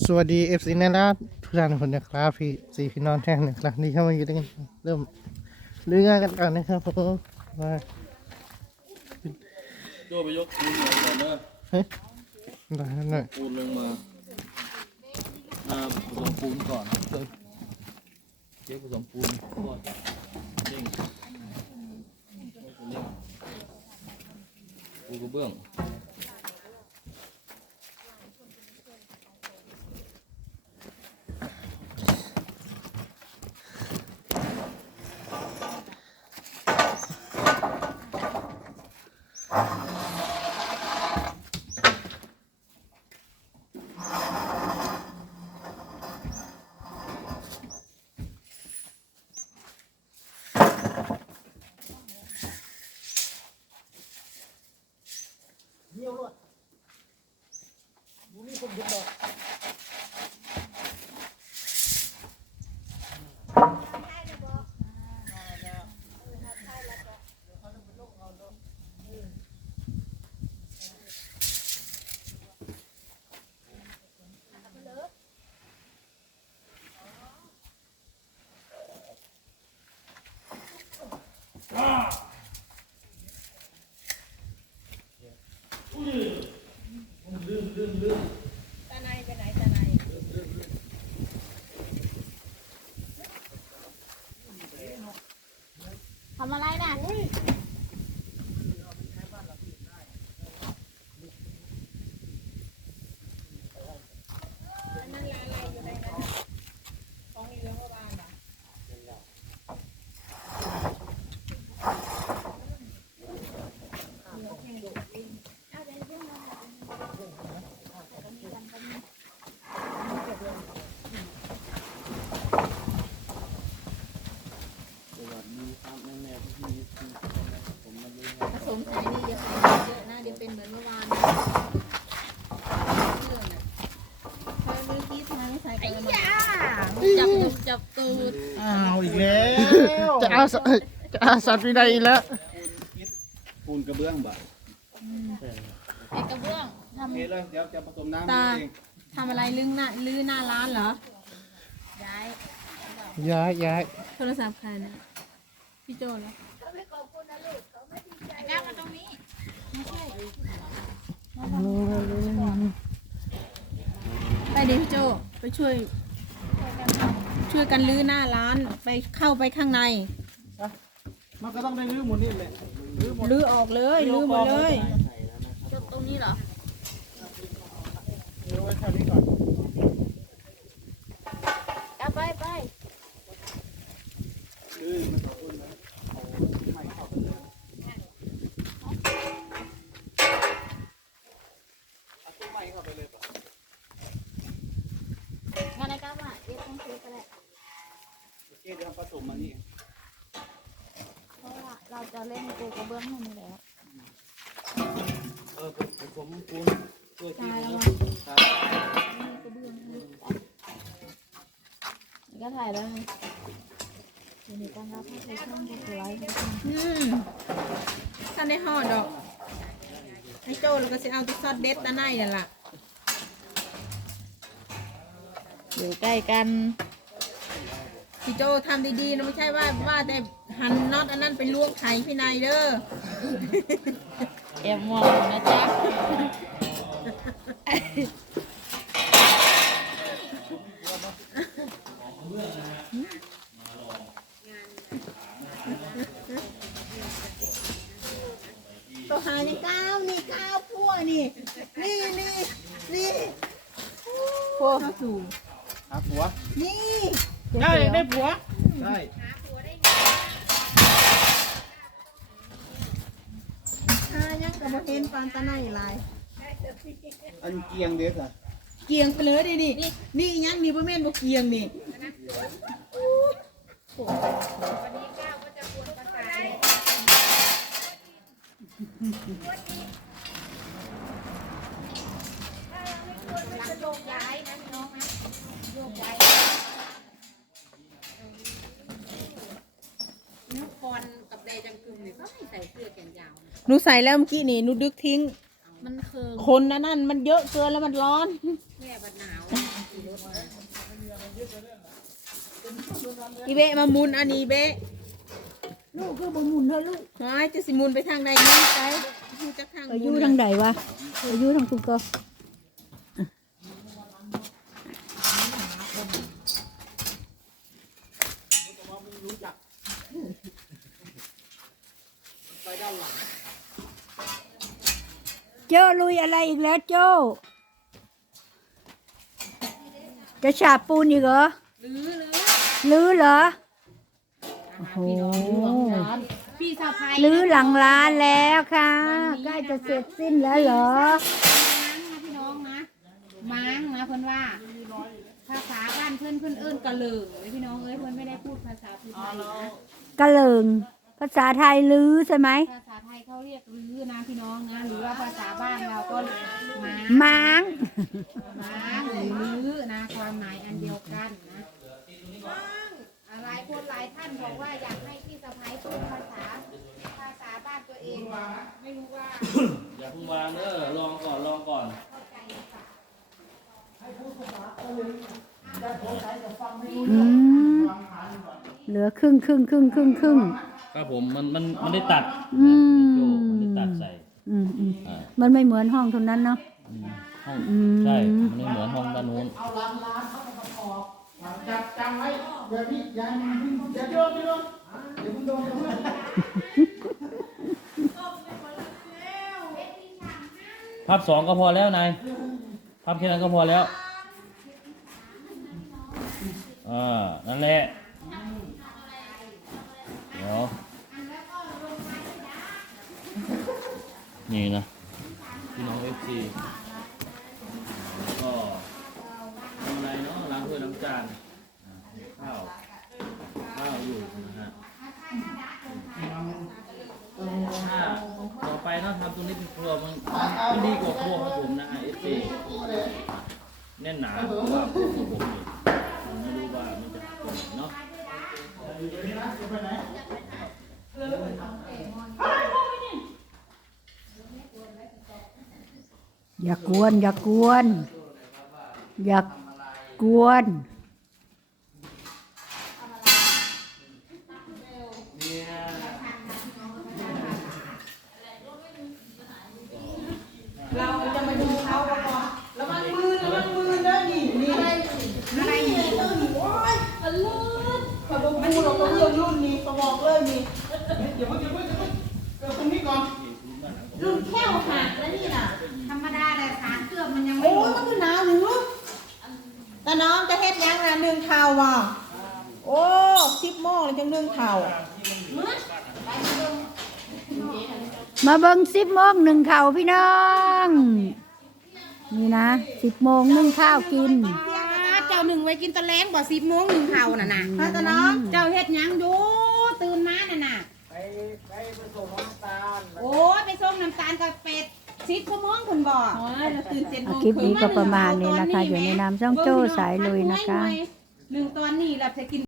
สวัสดีเอฟซีนาราทุกท่านคนนะครับพี่สี่พี่น้องแท่งนะครับนี่เข้ามาอยู่ด้วยกันเริ่มเรื่องกันก่อนนะครับผมมาโจไปยกปูนหน่อยก่อนเด้อเฮ้ยได้หน่อยปูนลงมาอ่าผสมปูนก่อนเดี๋ยวเจ๊ผสมปูนก่อนเร่งเร่งปูกระเบื้อง ทำอะไรน่ะ ผสมใส่นี่อย่าใส่เยอะนะเดี๋ยวเป็นเหมือนเมื่อวานนะเครื่องน่ะใส่มือกี้ทำไมไม่ใส่กระมังจับยุบจับตูดอ้าวอีกแล้วจะเอาจะเอาสัตว์วินัยอีกแล้วปูนกระเบื้องบ่ไอ้กระเบื้องทโอเคเลยเดี๋ยวจะผสมน้ำตาเองทำอะไรลื้อหน้าลื้อหน้าร้านเหรอ ย้าย ย้ายย้ายโทรศัพท์ใครนะพี่โจเหรอแก้วมาตรงนี้ไม่ใช่ ไปเดี๋ยวพี่โจไปช่วย ช่วยกันลื้อหน้าร้านไปเข้าไปข้างใน มันก็ต้องได้รื้อหมดนี่แหละรื้อหมดลื้อออกเลยลื้อหมดเลยรื้ตรงนี้เหรออไว้แค่นี้ก่อน เอาไปไป รื้อมันต้องปูนเลยเอาไม้เข้าไปเลย เอาตู้ไม้เข้าไปเลยป่ะงั้นไอ้ก้าวอะเดี๋ยวต้องซื้อไปแหละโอเคเดี๋ยวผสมมันนี่เพราะว่าเราจะเล่นปูกระเบื้องให้มันแล้วเออผสมปูนช่วยทีตายนึแล้วงวะครับกระเบื้องให้นี่ก็ถ่ายแล้วไงเดี๋ยวนี้การรับให้ใช้ช่องดูไลฟ์อืมท่านได้ห่อดอก ไอ้โจ้เราก็จะเอาตัวซอสเด็ดตะไนนั่นล่ะอยู่ใกล้กัน พี่โจทำดีๆนะไม่ใช่ว่าว่าแต่หันน็อตอันนั้นไปลวกไข่พี่นายเด้อเอ็มมองนะจ๊ะ ตัว หานี่ก้าวนี่ก้าวพัวนี่ นี่นี่นี่พัวเข้าสู่หาผัว นี่ได้ได้ผัว ได้หายังกับเห็นปานตะไนหลายอันเกียงเด็กอะเกียงไปเลยดินี่นี่ยังนี่บ่แม่นบ่เกียงนี่ หนูใส่แล้วเมื่อกี้นี่หนูดึกทิ้ง มันคือคนนั้นนั่นมันเยอะเกินแล้วมันร้อน แม่บัดหนาวอีเบะมามุนอันนี้เบะ ลูกคือบ่หมุนเถอะลูกหอยจะสิมุนไปทางใดนี่ไปอยู่จากทางอายุทางใดวะอายุทางกูก็โจ้ลุยอะไรอีกแล้วโจ้จะฉาบปูนอีกเหรอลื้อลื้อลื้อ เหรอโอ้โหพี่สะพายลื้อหลังร้านแล้วค่ะใกล้จะเสร็จสิ้นแล้วเหรอม้างนะพี่น้องนะม้างนะเพิ่นว่า ภาษาบ้านเพิ่นเพิ่นเอิ้นกะเหลิงเลยพี่น้องเอ้ยเพิ่นไม่ได้พูดภาษาพื้นไทยนะกะเลิง ภาษาไทยลื้อใช่ไหมภาษาไทยเขาเรียกลื้อนะพี่น้องนะหรือว่าภาษาบ้านเราก็ม้างม้างม้างหรือลื้อนะความหมายอันเดียวกันนะหลายคนหลายท่านบอกว่าอยากให้พี่สะพ้ายพูดภาษาภาษาบ้านตัวเอง ไม่รู้ว่าอย่าเพิ่งวางเด้อลองก่อนลองก่อนอืมเหลือครึ่งครึ่งครึ่งครึ่งครึ่ง ครับผมมันมันมันได้ตัดอืมโจมันได้ตัดใส่อืมอืมอ่ามันไม่เหมือนห้องทุนนั้นเนาะ อืมห้องอืม ใช่ มันไม่เหมือนห้องด้านนู้นเอาล้างร้านเขามาประกอบ จับจังไว้อย่าพี่อย่าอย่าโยนอย่าโยนเดี๋ยวมึงโดนกับเพื่อนพับสองก็พอแล้วนายพับแค่นั้นก็พอแล้วอ่านั่นแหละเดี๋ยวนี่นะพี่น้องเอฟซี จานข้าวข้าวอยู่นะฮะถ้าต่อไปเนาะทำตรงนี้เป็นครัวมันมันดีกว่าครัวของผมนะฮะเอฟซีแน่นหนากว่าครัวของผมอีกผมไม่รู้ว่ามันจะตรงไหนเนาะอย่ากวน อย่ากวน อย่ากวน เราจะมาดูเขาก่อนระวังมือระวังมือเด้อนี่นี่อะไรอะไรนี่เด้อนี่โอ้ยมันลื่ นขอบอกพูดเราก็เรื่องรุ่นนี้เขาบอกเลยนี่เดี๋ยวเพิ่งเดี๋ยวเพิ่งเดี๋ยวเพิ่งเดี๋ยวตรงนี้ก่อนรุ่นแค่วหักแล้วนี่น่ะธรรมดาแต่สารเคลือบมันยังไม่โอ้ยมันคือหนาวอยู่แต่น้องจะเฮ็ดยังนะหนึ่งเข่าว่ะโอ้สิบโมงเลยจังหนึ่งเข่ามาเบิ้งสิบโมงหนึ่งเข่าพี่น้อง นี่นะสิบโมงนึ่งข้าวกิน หนึ่งไว้กินตะแลงบ่สิบโมงหนึ่งเข่าน่ะน่ะถ้าจะน้องเจ้าเฮ็ดหยังอยู่ตื่นมาน่ะน่ะ ไปไปผสมน้ำตาลโอ้ยไปส่งน้ำตาลกับเป็ดสิบชั่วโมงคุณบอกโอ้ยเราตื่นเจ็ดโมงคลิปนี้ก็ประมาณนี้นะคะ อยู่ในนามช่องโจ้สายลุยนะคะ หนึ่งตอนนี้เราจะกิน